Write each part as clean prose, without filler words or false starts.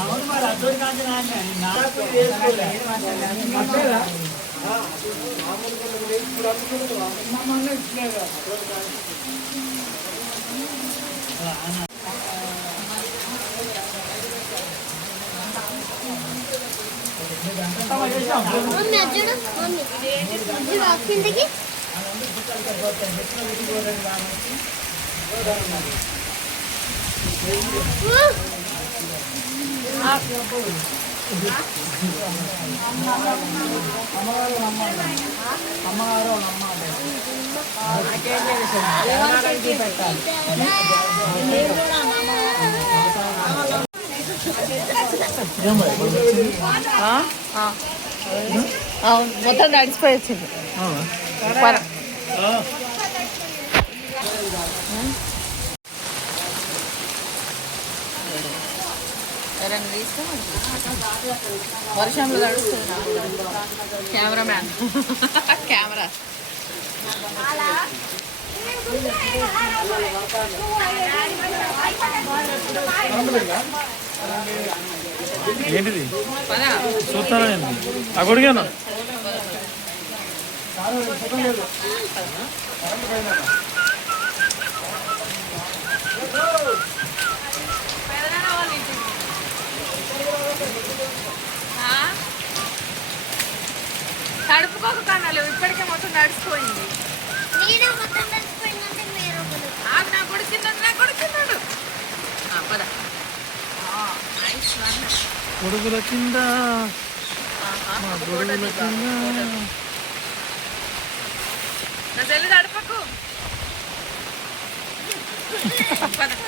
అవును మరి అద్దోడి కాంచి కిందకి మొత్తం నడిచిపోయి వచ్చింది. వర్షంలో నడుస్తున్నా కెమెరామ్యాన్ కెమెరా ఏంటిది చూస్తానండి ఆ కొడుకేనా తడుపుకోక కన్నాలు ఇప్పటికే మొత్తం నడిచిపోయింది. నా కొడుకున్నాడు పద గొడుగుల కింద నా చెల్లి తడపకు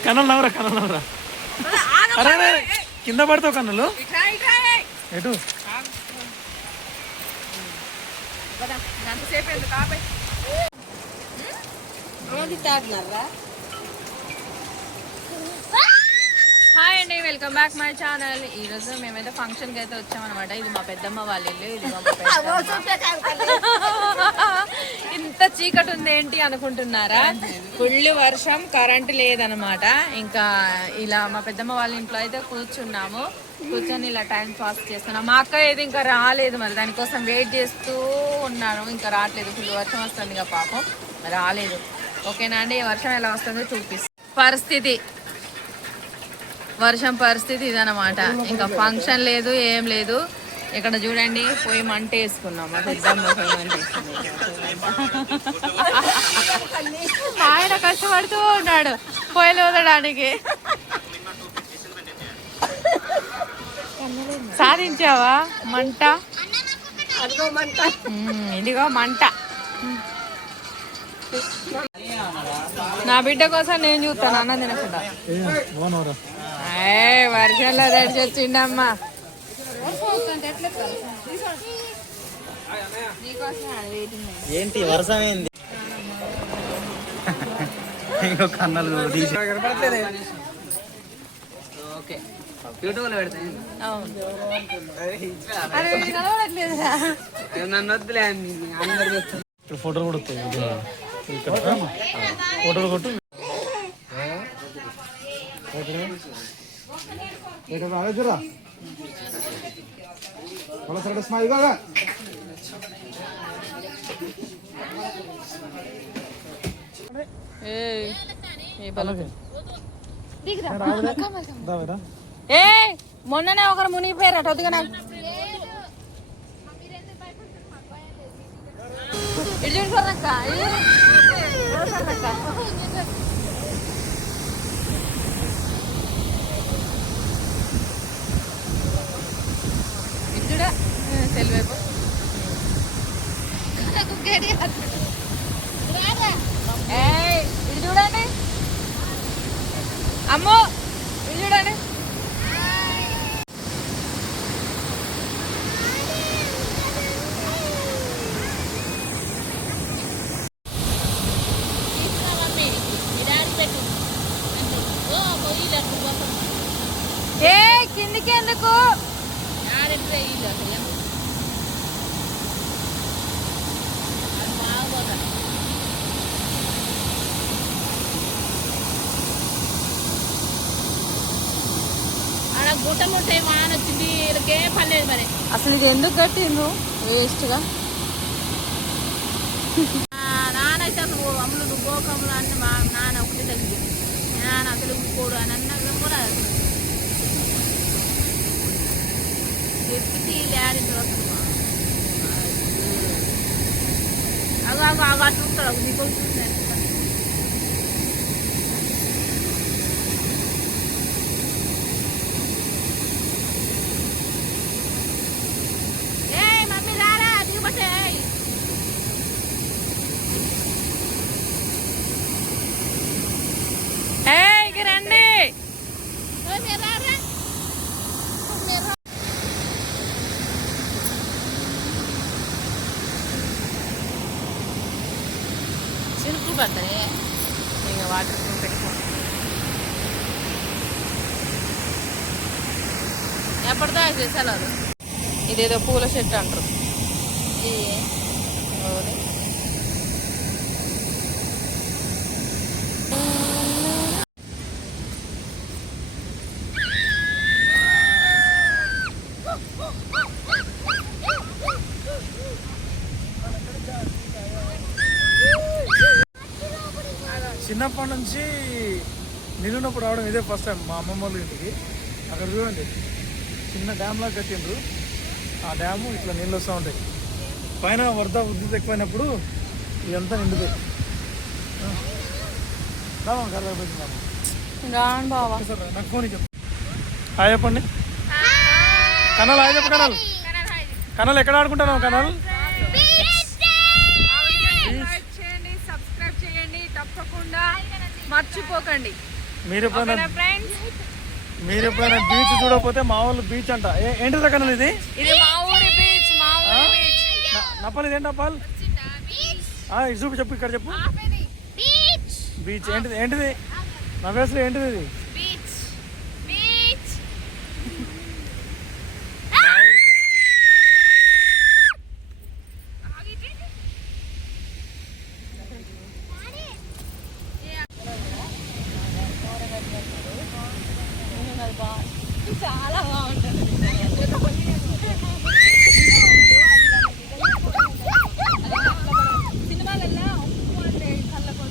కన్నలు నవరా కన్నలు నవరా అరే కింద పడతావు కన్నులు ఎటు ఎంతసేపు ఎందుకు కాపే హాయ్ అండి, వెల్కమ్ బ్యాక్ మై ఛానల్. ఈరోజు మేమైతే ఫంక్షన్కి అయితే వచ్చామన్నమాట. ఇది మా పెద్దమ్మ వాళ్ళ ఇల్లు. ఇది ఇంత చీకటి ఉంది ఏంటి అనుకుంటున్నారా? ఫుల్ వర్షం, కరెంట్ లేదనమాట. ఇంకా ఇలా మా పెద్దమ్మ వాళ్ళ ఇంట్లో అయితే కూర్చొని ఇలా టైం పాస్ చేస్తున్నాం. మా అక్క ఏది ఇంకా రాలేదు, మరి దానికోసం వెయిట్ చేస్తూ ఉన్నాను. ఇంకా రావట్లేదు, ఫుల్ వర్షం వస్తుంది ఇక పాపం రాలేదు. ఓకేనా అండి, వర్షం ఎలా వస్తుందో చూపిస్తాను. వర్షం పరిస్థితి ఇదనమాట. ఇంకా ఫంక్షన్ లేదు, ఏం లేదు. ఇక్కడ చూడండి, పోయి మంట వేసుకున్నాం. మా పెద్దమ్మ పోయి మంట ఆయన కష్టపడుతూ ఉన్నాడు పొయ్యిలు వదడానికి. సాధించావా మంట? ఇదిగో మంట. నా బిడ్డ కోసం నేను చూస్తాను అన్నం తినకుండా. వర్షంలో తడిచి వచ్చిండమ్మా. ఏంటి వర్షం ఏంది? ఇంకో కన్నలు నన్ను వద్దులే అందరు ఫోటోలు కూడా వస్తాయి. ఫోటోలు కొట్టు రాలేదురా మొన్ననే ఒకరు మునిగిపోయారట. వద్దుగా నాకు ఇటు చూడక్క ఇటుడా సెల్వేపు ఇది చూడండి అమ్మో, ఇది చూడండి. కిందికి ఎందుకు? అసలు ఇది ఎందుకు కట్టిండ్రు వేస్ట్గా? నానైతే అసలు అమ్ములు నువ్వు గోకమ్ములు అంటే మా నాన్న ఒకటి తగ్గి నాన్న అసలు ఇంకోడు అని అన్నా కూడా ఎత్తికి లేడింది వస్తుంది అగా అటు ఉంటాడు నీకు చూస్తున్నాను. రండి. చిరుకు పడతాయి ఇంకా వాటర్ పెట్టుకో. ఎప్పటిదా చేసారు. ఇదేదో పూల చెట్టు అంటారు. చిన్నప్పటి నుంచి నిలున్నప్పుడు రావడం ఇదే ఫస్ట్ టైం మా అమ్మమ్మ వాళ్ళ ఇంటికి. అక్కడ చూడండి చిన్న డ్యామ్ లాగా కట్టిండ్రు. ఆ డ్యాము ఇట్లా నీళ్ళు వస్తూ ఉంటాయి. పైన వరద ఉద్ధృతి ఎక్కువైనప్పుడు ఇదంతా నిండుతాయి. రాను బావా. నాకు ఫోన్ చెప్పు. హాయ్ చెప్పండి. కనాల్ హాయ్ చెప్పు. కనాల్ ఎక్కడ ఆడుకుంటున్నావు? కనాల్ సబ్స్క్రైబ్ చేయండి తప్పకుండా మర్చిపోకండి. మీరు ఎప్పుడైనా బీచ్ చూడకపోతే మా వాళ్ళు బీచ్ అంట. ఏంటి కనాల్ ఇది? ఇది మా ఊరి బీచ్. నప్పల్ ఇదేంటి నప్పల్? ఇది చూపు చెప్పు. ఇక్కడ చెప్పు. బీచ్ ఏంటిది నా వేసులో ఏంటిది ఇది? చాలా బాగుంటుంది. సినిమాలల్లో ఉప్పు అంటే కళ్ళకు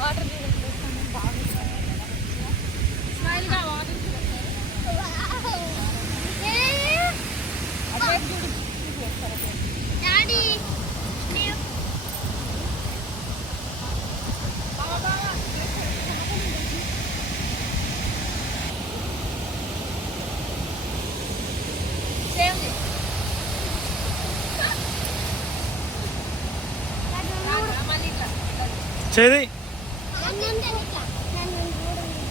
వాటర్ స్మైల్గా వాటర్ చేది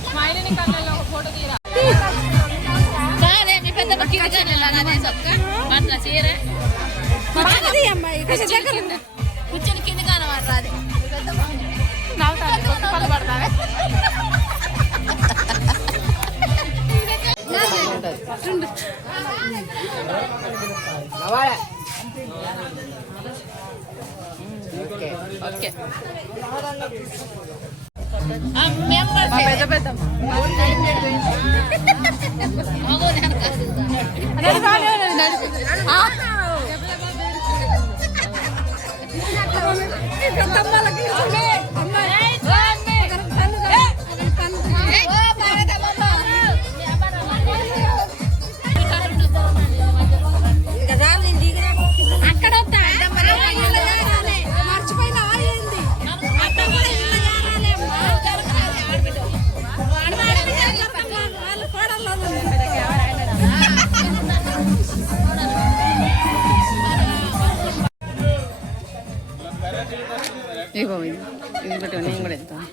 స్మైల్ని కళ్ళల్లో ఒక ఫోటో తీరా. మీ పెద్ద కూర్చొని కింద కానవాడు పళ్ళు పడతావే. ఓకే పెద్ద పెద్ద అక్కడ ఇగో ఇది పెట్టు. నేను కూడా వెళ్తాను.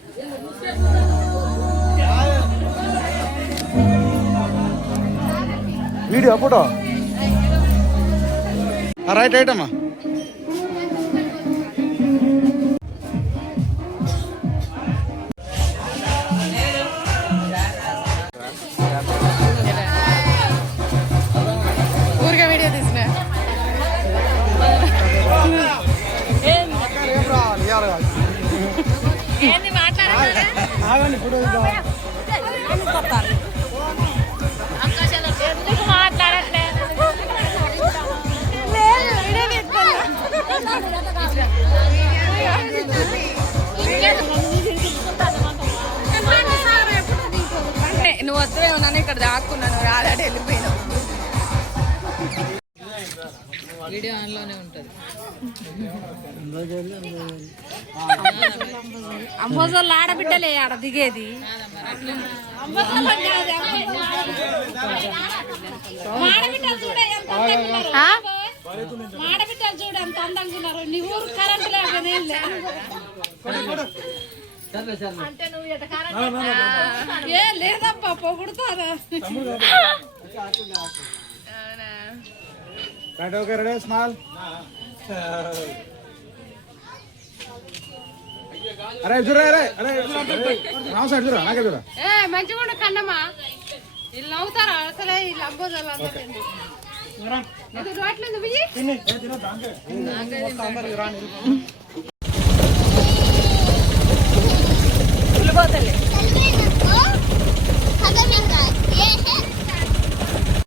వీడియో ఫోటో రైట్ రైట్ అమ్మా. ఊరిగా వీడియో తీసిన ఏంది మాట్లాడాలి. ఆగండి ఫోటో ఎందుకు మాట్లాడట్లేదు నువ్వు వద్దవే ఉన్నాను ఇక్కడ దాక్కున్నాను రాదాడు వెళ్ళిపోయినావు వీడియో ఆన్లోనే ఉంటుంది అంబోజోళ్ళు ఆడబిడ్డలే ఆడ దిగేది మాడబిడ్డలు చూడ ఎంత అందంగా ఉన్నారు నీ ఊరు కరెంట్ లేకపోతే ఏ లేదప్పా పొగుడుతారా ఓకే రెడీ స్మైల్ అరే చూరా అరే అరే రావు సైడ్ చూరా నాకే చూరా ఏ మంచిగా కన్నమ్మా వీళ్ళు నవ్వుతారా అసలే వీళ్ళు అబ్బోజాలు రోట్లేదు